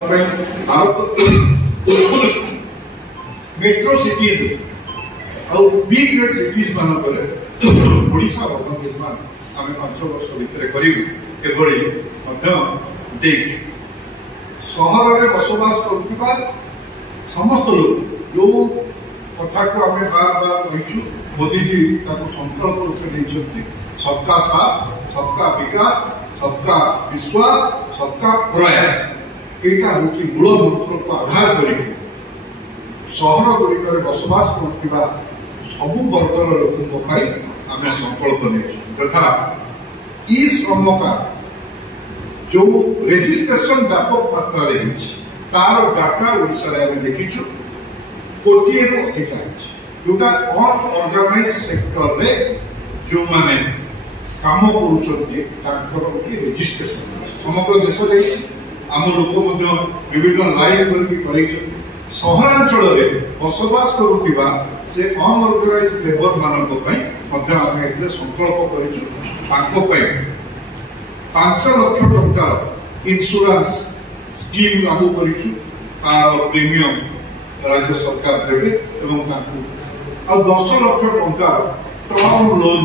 Bharat metro cities और B grade cities मानक ओडिशा भवन निर्माण आम 5 वर्ष भितर करूँ सहर में बसवास करुवा समस्त लोग जो कथा को आम बार बार कहीचु मोदीजी संकल्प रूप से सबका साथ सबका विकास सबका विश्वास सबका प्रयास यहाँ हूँ मूल मंत्र को आधार कर सहर गुड़िक बसवास करुवा सबु वर्गर लोकों आम संकल्प तथा ई श्रम जो रेजिस्ट्रेशन व्यापक मात्रा तार डाटा ओडिशा देखीचु कोटी अधिक जोटा अनऑर्गेनाइज सेक्टर रे जो माने काम कर रेजिस्ट्रेशन समग्र देश आम लोक विभिन्न लाइन कर सहरांचल बसवास करुवा से अनऑर्गेनाइज लेबर मान संकल्प कर 5 लाख टंका इंश्योरेंस स्कीम लागू कर प्रीमियम राज्य सरकार देवे और 10 लाख टंका टर्म लोन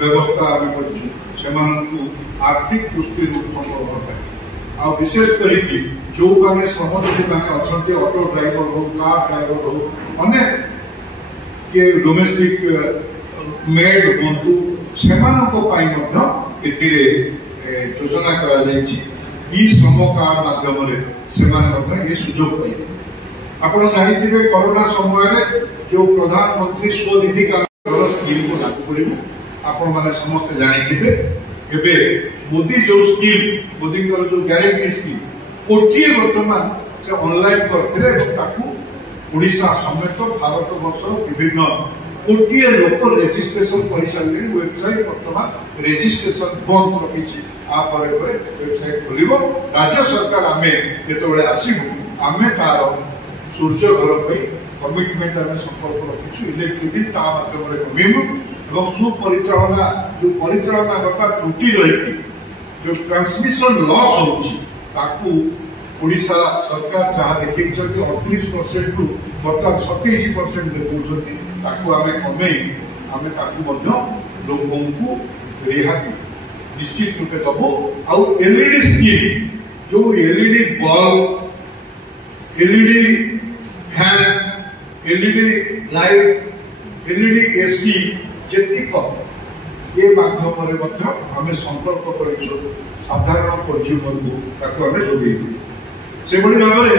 व्यवस्था आम आर्थिक दृष्टि संभव विशेष करके जो मैंने श्रमजीवी मैंने अच्छा ऑटो ड्राइवर हो कार ड्राइवर हो अनेक किए डोमेस्टिक मेड हूँ से योजना कर श्रम कार्ड माध्यम ये सुजोग पाइबे। आपड़ जानी कोरोना समय जो प्रधानमंत्री स्वनिधि स्कीम को लागू कर आपण मैंने समस्त जानी एबे मोदी जो स्कीम मोदी जो गारंटी स्कीम कोटी बर्तमान से ऑनलाइन करते ओडिशा समेत भारत वर्ष विभिन्न कोटी लोक रेजिस्ट्रेशन कर सारे वेबसाइट बर्तमान रेजिस्ट्रेशन बंद रखी वेबसाइट खोल राज्य सरकार आम जो आसबू आम तार सूर्य घर कमिटमेंट आम संकल्प रखीचु इलेक्ट्रिक बिल माध्यम कमेबू और सुपरिचालना जो परिचालना गता त्रुटि रही जो ट्रांसमिशन लॉस होची ओडिशा सरकार जहाँ देखी 38% रु बर्तमान 27% देखते आम कमे आम लोकों को रिहाती निश्चित रूपे दबू आउ एलईडी स्कीम जो LED bulb LED fan LED light LED AC जेतिक ये माध्यम आम संकल्प कर साधारण कंज्यूमर को जोगे से भाव में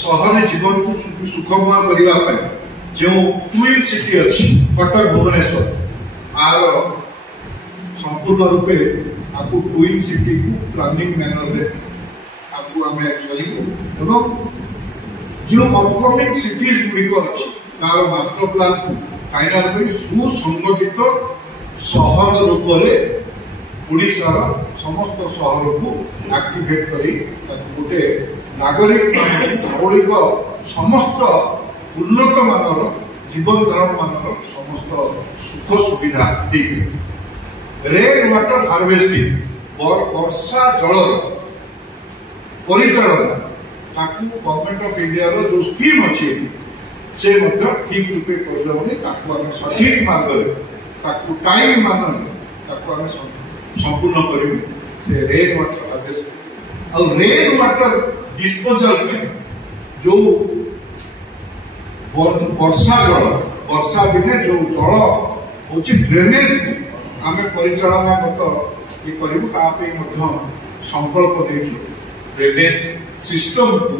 सहर जीवन को सुखमय करने जो ट्विन सिटी अच्छी कटक भुवनेश्वर आर संपूर्ण रूपे आपको ट्विन सिटी को प्लानिंग मैनर आपको आम चलू जो अपकमिंग सिटीज गुड़िक अच्छी तार मास्टर प्लान को फाइनाल कर सुसंगठित सहर रूप में ओडिशा समस्त सहर को एक्टिवेट कर गोटे नागरिक मौलिक समस्त उन्नत मानर जीवन धारण मानर समस्त सुख सुविधा दी रेन वाटर हार्वेस्टिंग और वर्षा जल परिचालना गवर्नमेंट ऑफ इंडिया जो स्कीम अच्छी से ठीक रूपे कर सठिक मार्ग टाइम मान संपूर्ण कर रेन वाटर हार्वेस्टिंग और रेन वाटर डिस्पोजल में जो वर्षा दिने जो जल हूँ ड्रेनेज को आम परिचालनागत ये करूँ संकल्प देचु ड्रेनेज सिस्टम को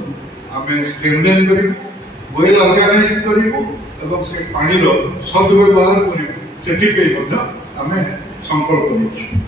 आम स्ट्रेंथेन कर वेल ऑर्गेनाइज करूँ से पानी सदव्यवहार करूँ से आम संकल्प देचु।